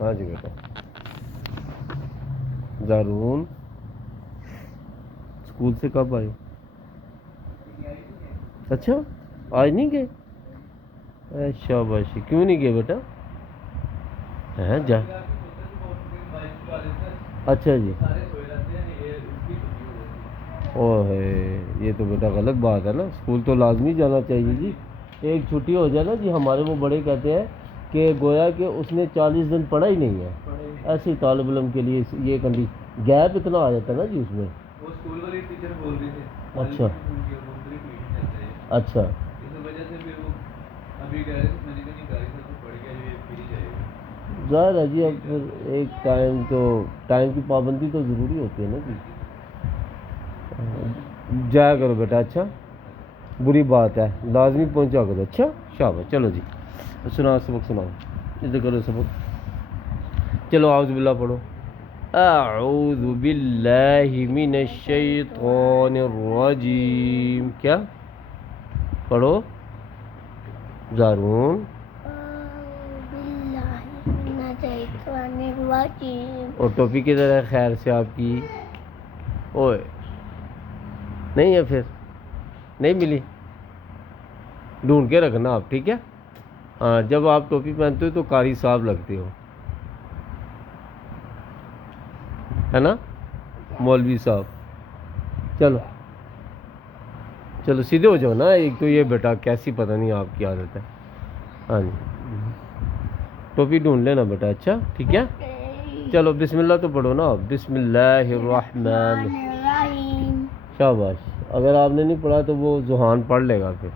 ہاں جی بیٹا. زارون اسکول سے کب آئے؟ اچھا آج نہیں گئے؟ شاباشی. کیوں نہیں گئے بیٹا؟ ہاں جا. اچھا جی. او ہے یہ تو بیٹا غلط بات ہے نا. اسکول تو لازمی جانا چاہیے جی. ایک چھٹی ہو جائے نا جی. ہمارے وہ بڑے کہتے ہیں کہ گویا کہ اس نے 40 دن پڑھا ہی نہیں ہے. ایسے طالب علم کے لیے یہ گیپ اتنا آ جاتا ہے نا جی اس میں. وہ اسکول والی ٹیچر بول رہی تھی. اچھا اچھا. اس وجہ سے پھر وہ ابھی کہہ رہے تھے میں نے کہا نہیں گاڑی سے تو پڑھ گیا یہ پھر ہی جائے گا. ظاہر ہے جی. اب پھر ایک ٹائم کی پابندی تو ضروری ہوتی ہے نا جی. جایا کرو بیٹا. اچھا بری بات ہے. لازمی پہنچا کرو. اچھا شاباش. چلو جی سناؤ سبق سناؤ. ادھر کرو سبق. چلو اعوذ باللہ پڑھو. اعوذ باللہ من الشیطان الرجیم. کیا پڑھو زارون. اور ٹوپی کدھر ہے خیر سے آپ کی؟ اوئے نہیں ہے پھر نہیں ملی. ڈھونڈ کے رکھنا آپ. ٹھیک ہے ہاں. جب آپ ٹوپی پہنتے ہو تو قاری صاحب لگتے ہو ہے نا مولوی صاحب. چلو چلو سیدھے ہو جاؤ نا. ایک تو یہ بیٹا کیسی پتہ نہیں آپ کی عادت ہے. ہاں جی ٹوپی ڈھونڈ لینا بیٹا. اچھا ٹھیک ہے. چلو بسم اللہ تو پڑھو نا. بسم اللہ الرحمن. شاباش. اگر آپ نے نہیں پڑھا تو وہ ذہان پڑھ لے گا پھر.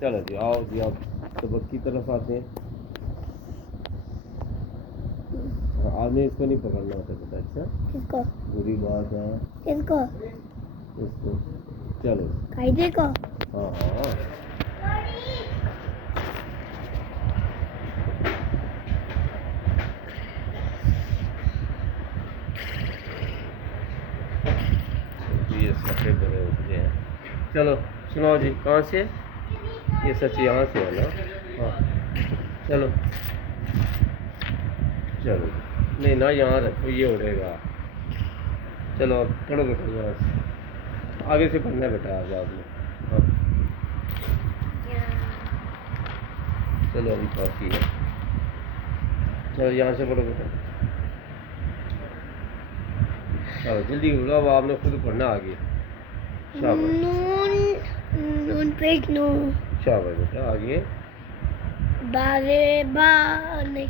چلو جی آؤ جی آپ سبق کی طرف آتے ہیں. آپ نے اس کو نہیں پکڑنا ہوتا بیٹا. اچھا بری بات ہے. اس کو چلو قاعدے کو. ہاں ہاں یہ سفے بڑے ہوتے ہیں. چلو سناؤ جی. کہاں سے؟ یہ سچ یہاں سے ہے نا. ہاں چلو چلو نہیں نا یہاں رکھو یہ اڑے گا. چلو اب پڑھو بیٹا. یہاں سے آگے سے پڑھنا ہے بیٹا. آج آپ نے ہاں. چلو ابھی کافی ہے. چلو یہاں سے پڑھو بیٹا. چلو جلدی کرو. اب آپ نے خود پڑھنا آگے. شاباش نون پیج نو. شاباش بیٹا. آگے بارے بانے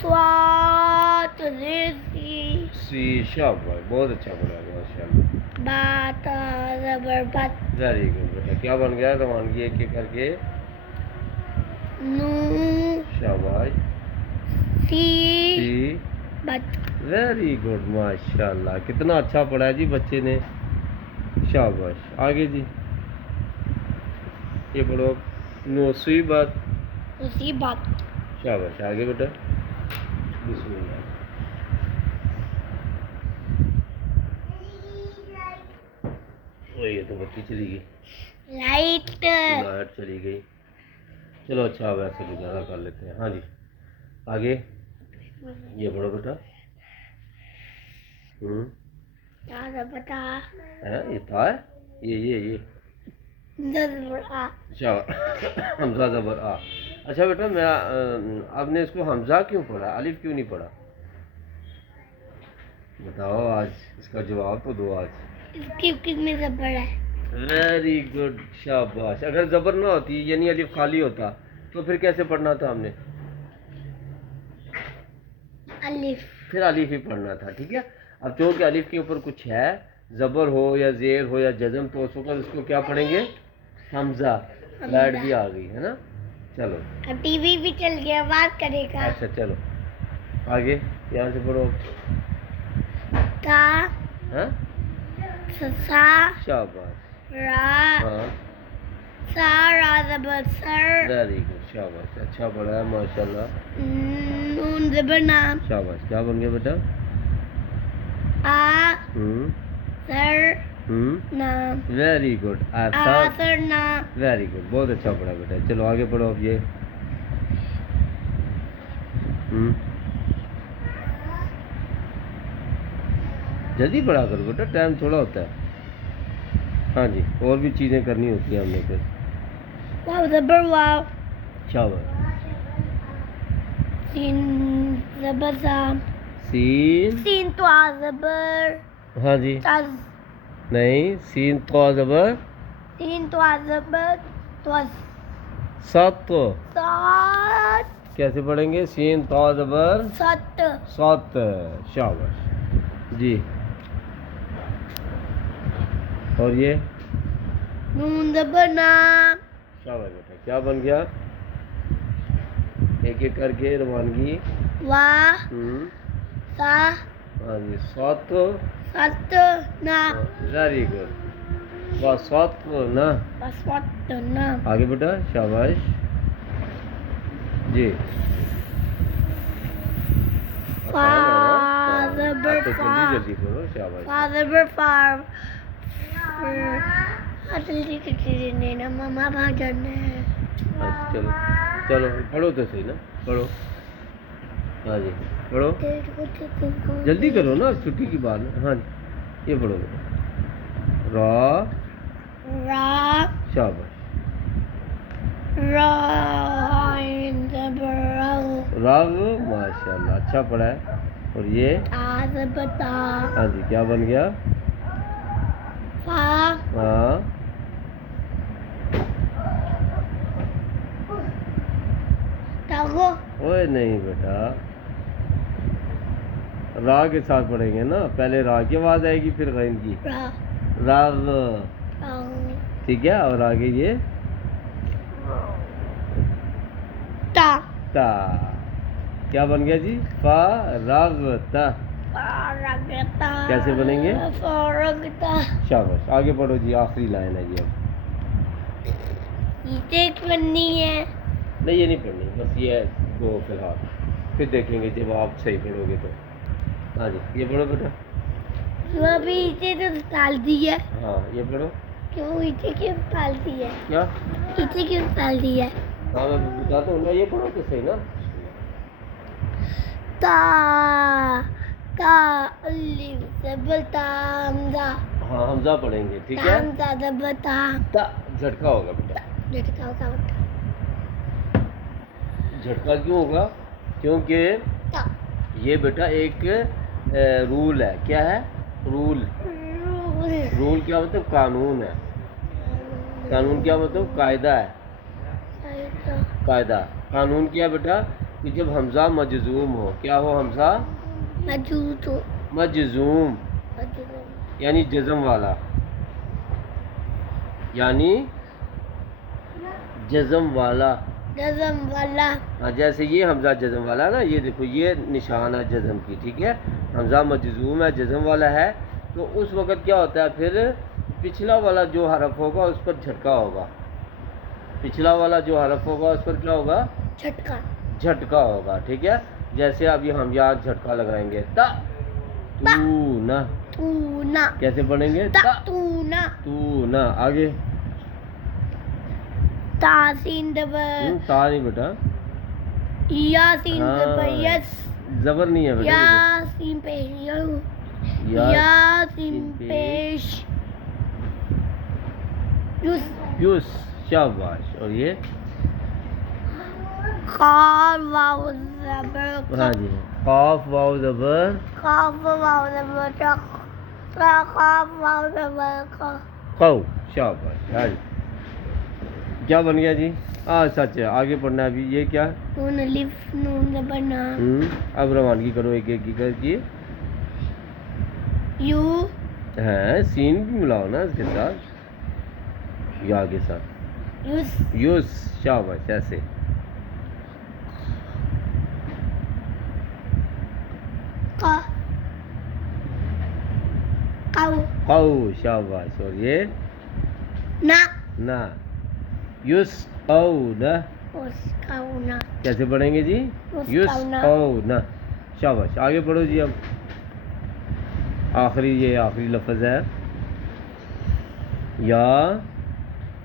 سوات ریسی. سی. شاباش بہت اچھا پڑھا ماشاء اللہ. باتا زبر بات. ویری گڈ بیٹا. کیا بن گیا روانگی ایک ایک کر کے. نو شاباش. سی بات. ویری گڈ ماشاء اللہ. کتنا اچھا پڑھا ہے جی بچے نے. شاباش. آگے جی یہ پڑھو نصیبت. اسی بات. شاباش. آگے بیٹا. بسم اللہ. یہ تو بچی چلی گئی. لائٹ. لائٹ چلی گئی. چلو اچھا ویسے گزارا کر لیتے ہیں. ہاں جی آگے یہ پڑھو بیٹا. بتا یہ تھا یہ زبر آ. اچھا حمزہ زبر آ. اچھا بیٹا میں آپ نے اس کو حمزہ کیوں پڑھا الف کیوں نہیں پڑھا بتاؤ. آج اس کا جواب تو دو. آج اس کی کس میں زبر ہے؟ Very good. شاباش. اگر زبر نہ ہوتی یعنی الف خالی ہوتا تو پھر کیسے پڑھنا تھا ہم نے؟ الف. پھر الف ہی پڑھنا تھا. ٹھیک ہے. اب چونکہ الف کے اوپر کچھ ہے زبر ہو یا زیر ہو یا جزم تو اس وقت اس کو کیا پڑھیں گے؟ حمزہ. لائٹ بھی آ گئی ہے نا. چلو اب ٹی وی بھی چل گیا. بات کرے گا. اچھا چلو آگے یہاں سے پڑھو. تا ہاں سا شاباش. را ہاں سا را زبر سر. Very good. شاباش. اچھا پڑھا ہے ماشاء اللہ. نون زبر نام. شاباش. کیا بن گیا بیٹا؟ آ سر نام. Very good. آسر نام. Very good. بہت اچھا پڑھا بیٹا. چلو آگے پڑھو. اب یہ جلدی پڑھا کرو بیٹا، ٹائم تھوڑا ہوتا ہے. ہاں جی، اور بھی چیزیں کرنی ہوتی ہیں ہم نے پھر. واو زبر واو. شاباش. سین زبر سام. سین. سین تو زبر. ہاں جی. تاز. نہیں، سین تو زبر. سین تو زبر. توز. سات. سات. کیسے پڑھیں گے؟ سین تو زبر. سات. سات. شاباش جی. اور یہ نون زبر نام. شاباش بیٹا. کیا بن گیا؟ ایک ایک کر کے روانگی. وا. ہوں. سا. ہاں جی. سات. سات نام. Very good. بس سات نا. سات نام. آگے بیٹا. شاباش جی. فا زبر تو فا. جلدی جلدی کرو. شاباش. فا زبر فار. جلدی کسی دینا ماما بھاگ جانا ہے. اچھا چلو چلو پڑھو تو صحیح نا. پڑھو. ہاں جی پڑھو. جلدی کرو نا، چھٹی کی بات ہے. ہاں جی یہ پڑھو بیٹا. را. را. شاباش. را زبر رو. راگ. ماشاء اللہ اچھا پڑھا ہے. اور یہ تا زبر تا. ہاں جی کیا بن گیا؟ فا. ہاں. تاغو. اوے نہیں بیٹا، را کے ساتھ پڑھیں گے نا. پہلے را کی آواز آئے گی پھر غین کی. را. راگ. راغ. ٹھیک ہے. اور آگے یہ تا. تا. کیا بن گیا جی؟ فا راگ تا. فارغتا. کیسے بنیں گے؟ فارغتا. شاباش. آگے پڑھو جی. آخری لائن ہے جی. اب یہ ایک بننی ہے. نہیں یہ نہیں پڑھنی، بس یہ ہے دو فی الحال. پھر دیکھیں گے جب آپ صحیح پڑھو گے تو. ہاں جی یہ پڑھو بیٹا. وہ ابھی اسے تو ڈال دی ہے. ہاں یہ پڑھو. کیوں اسے کیوں ڈال دی ہے؟ کیا؟ اسے کیوں ڈال دی ہے؟ ہاں میں بتاتا ہوں نا. یہ پڑھو تو صحیح نا. تا. تا الف زبر تا حمزہ. ہاں حمزہ پڑھیں گے. ٹھیک ہے. حمزہ زبر تا. تا جھٹکا ہوگا بیٹا. جھٹکا ہوگا بیٹا. جھٹکا کیوں ہوگا؟ کیونکہ تا. یہ بیٹا ایک رول ہے. کیا ہے؟ رول. رول کیا مطلب؟ قانون ہے. قانون کیا مطلب؟ قاعدہ ہے. قاعدہ. قانون کیا بیٹا؟ کہ جب حمزہ مجزوم ہو. کیا ہو؟ حمزہ مجھوط ہو. مجزوم یعنی جزم والا. یعنی جزم والا. جزم والا. ہاں جیسے یہ حمزہ جزم والا نا. یہ دیکھو یہ نشان ہے جزم کی. ٹھیک ہے. حمزہ مجزوم ہے، جزم والا ہے. تو اس وقت کیا ہوتا ہے پھر؟ پچھلا والا جو حرف ہوگا اس پر جھٹکا ہوگا. پچھلا والا جو حرف ہوگا اس پر کیا ہوگا؟ جھٹکا. جھٹکا ہوگا. ٹھیک ہے. جیسے ابھی ہم یہاں جھٹکا لگائیں گے. تا تو نا. تو نا. کیسے پڑھیں گے؟ تا تو نا. تو نا. آگے تا سین زبر. تا نہیں بیٹا. یا سین زبر یس. زبر نہیں ہے بیٹا. یا سین پیش یو. یا یا سین پیش یوس. یوس. شاباش. اور یہ قاف واو زبر. ہاں جی قاف واو زبر. قاف واو زبر قاف. قاف واو زبر قاف. قو. شاباش. ہاں جی کیا بن گیا جی؟ ہاں سچ ہے. آگے پڑھنا ہے ابھی. یہ کیا؟ نون الف نون زبر نام. اب روانگی کرو ایک ایک کی کر کے. یو. ہاں سین بھی ملاؤ نا اس کے ساتھ، یا کے ساتھ. یوس. یوس. شاباش. ایسے قا. قو. قو. شاباش. اور یہ نا. نا. یوس او نا. اس قونا. کیسے پڑھیں گے جی؟ یوس او نا. شاباش. آگے پڑھو جی. اب آخری یہ آخری لفظ ہے یا.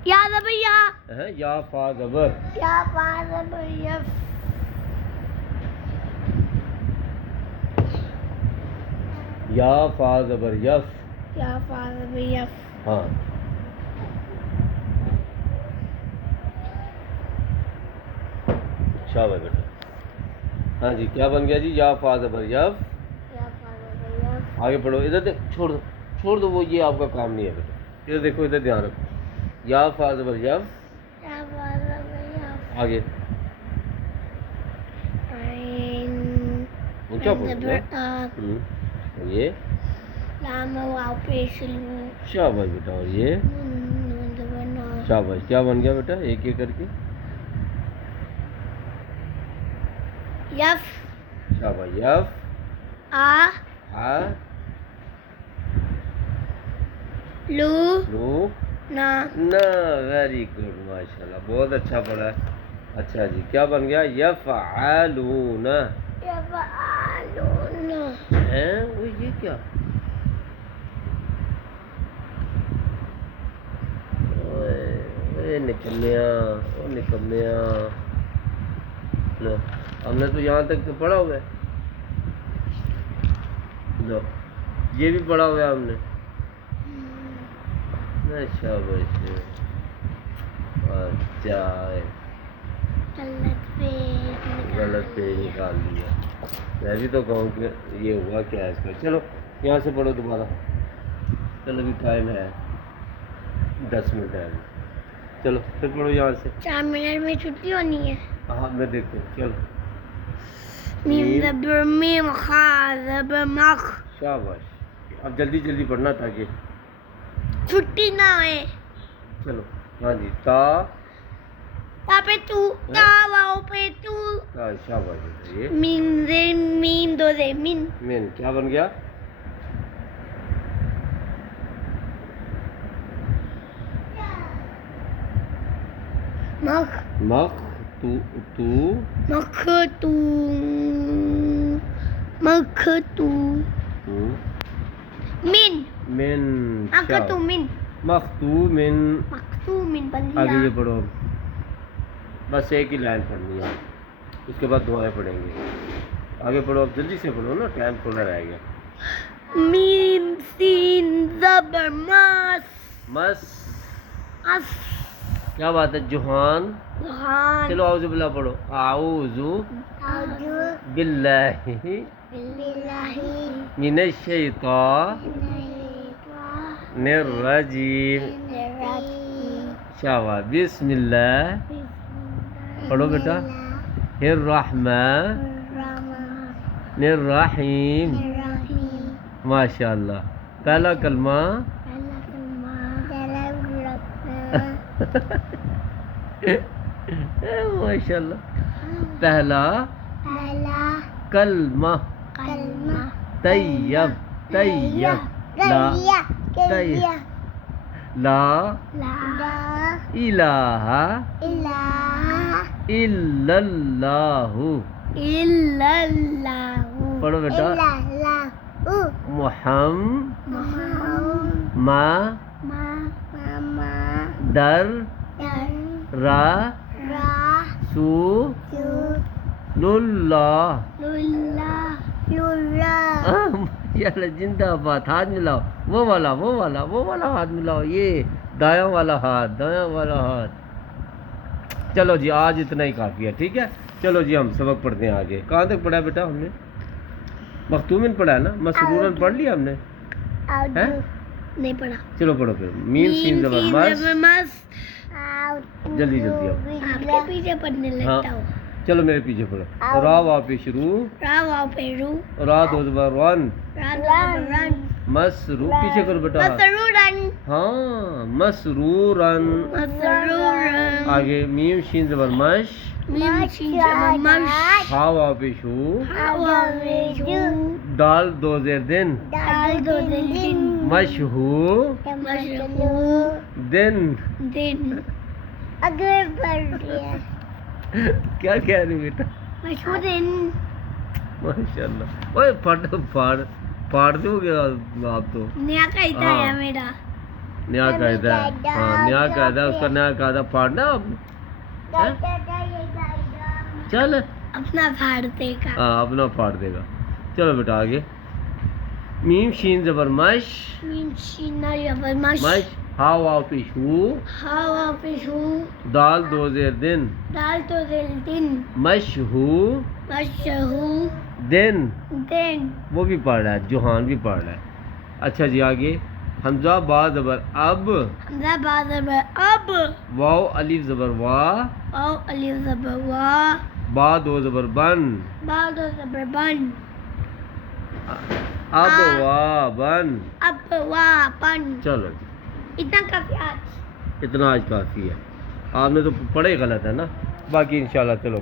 یا زبر یا. یا فا زبر. یا فا زبر یف. یا فا زبر یف. یا فاضل یف. ہاں شاباش بیٹا. ہاں جی کیا بن گیا جی؟ یا فا زبر یف. یا فاضل یف. آگے پڑھو. ادھر دیکھ. چھوڑ دو وہ یہ آپ کا کام نہیں ہے بیٹا. ادھر دیکھو, ادھر دھیان رکھو. یا فا زبر یف. یا فاضل یف. آگے عین. اونچا پڑھو. یہ لام واو پیش لو. شاباش بیٹا. اور یہ نون زبر نو. شاباش. کیا بن گیا بیٹا ایک ایک کر کے؟ یف. شاباش. یف. آ آ لو لو نا. نا. ویری گڈ ماشاء اللہ, بہت اچھا پڑھا ہے. اچھا جی کیا بن گیا؟ یفعلون. یفعلون. ہیں وہ یہ کیا؟ نکمیا. لو ہم نے تو یہاں تک تو پڑھا ہوا ہے. لو یہ بھی پڑھا ہوا ہے ہم نے. شاباش. اچھا غلط پیج نکال دیا. میں بھی تو کہوں کہ یہ ہوا کیا ہے اس کا. چلو یہاں سے پڑھو دوبارہ. چلو ابھی ٹائم ہے 10 منٹ ہے. چلو پھر پڑھو یہاں سے. 4 منٹ میں چھٹی ہونی ہے. ہاں میں دیکھتا ہوں. چلو میم زبر میم خا زبر مخ. شاباش. اب جلدی جلدی پڑھنا تاکہ چھٹی نہ ہوئے. چلو. ہاں جی تا. تا پہ تو. تا واؤ پہ تو. شاباش. یہ مین زے مین دو زے مین. مین کیا بن گیا؟ مخ. مخ تو مخ تو. مخ تو. من. من. مخ تو من. مختومن. مختومن بن آگے گیا. یہ پڑھو. بس ایک ہی لائن پڑھنی ہے, اس کے بعد دعائیں پڑھیں گے. آگے پڑھو. اب جلدی سے پڑھو نا, ٹائم تھوڑا رہ گیا. میم سین زبر ماس. مس. اس. کیا بات ہے جوہان. جہان. چلو اعوذ باللہ پڑھو. اعوذ اعوذ باللہ باللہ من الشیطان الرجیم. شاباش. بسم اللہ. پڑھو بیٹا. الرحمن الرحیم. ماشاء اللہ. پہلا کلمہ. ماشاء اللہ. پہلا کلمہ. طیب. طیب. لا لا الہ الا اللہ. پڑھو بیٹا. محمد در رسول اللہ. یار زندہ باد. ہاتھ ملاؤ. وہ والا ہاتھ ملاؤ. یہ دایاں والا ہاتھ. چلو جی آج اتنا ہی کافی ہے. ٹھیک ہے. چلو جی ہم سبق پڑھتے ہیں آگے. کہاں تک پڑھا ہے بیٹا ہم نے؟ مختومن پڑھا ہے نا. مسرورن پڑھ لیا ہم نے. نہیں پڑھا. چلو پڑھو پھر. میم سین زبر مس. جلدی اب. آپ کے پیچھے پڑھنے لگتا ہوں. چلو میرے پیچھے پڑھو. را واو پہ شروع. را واو پہ رو. را دو زبر رن. رن. مسرو. پیچھے کرو بیٹا. مسرورن. ہاں مسرورن. مسرورن. آگے میم شین زبر مش. میم شین زبر مش. ہا واو پہ شو. ہا واو پہ شو. دال دو زیر دن. دال دو دن. مشہو. مشہو. دن. دن. اگر پڑھ لیا. کیا کہہ رہی بیٹا؟ مشہور دن. ماشاء اللہ. اوے پھاڑ دو گے آپ تو. نیا قاعدہ ہے میرا. نیا قاعدہ ہے. ہاں نیا قاعدہ ہے. اس کا نیا قاعدہ پھاڑنا آپ نے. چل اپنا پھاڑتے کا. ہاں اپنا پھاڑ دے گا. چلو بیٹا آگے. میم شین زبر مش میم شین زبر مش مش ہا واو پیش ہو ہا واو پیش ہو دال دو زیر دن دال تو دل دن مش ہو مش ہو دن دن وہ بھی پڑھ رہا ہے جوہان بھی پڑھ رہا ہے اچھا جی آگے حمزہ با زبر اب حمزہ با زبر اب واو الف زبر وا واو الف زبر وا با دو زبر بن با دو زبر بن اب وا بن اب وا پن چلو جی اتنا کافی آج اتنا آج کافی ہے آپ نے تو پڑھے غلط ہے نا باقی انشاءاللہ چلو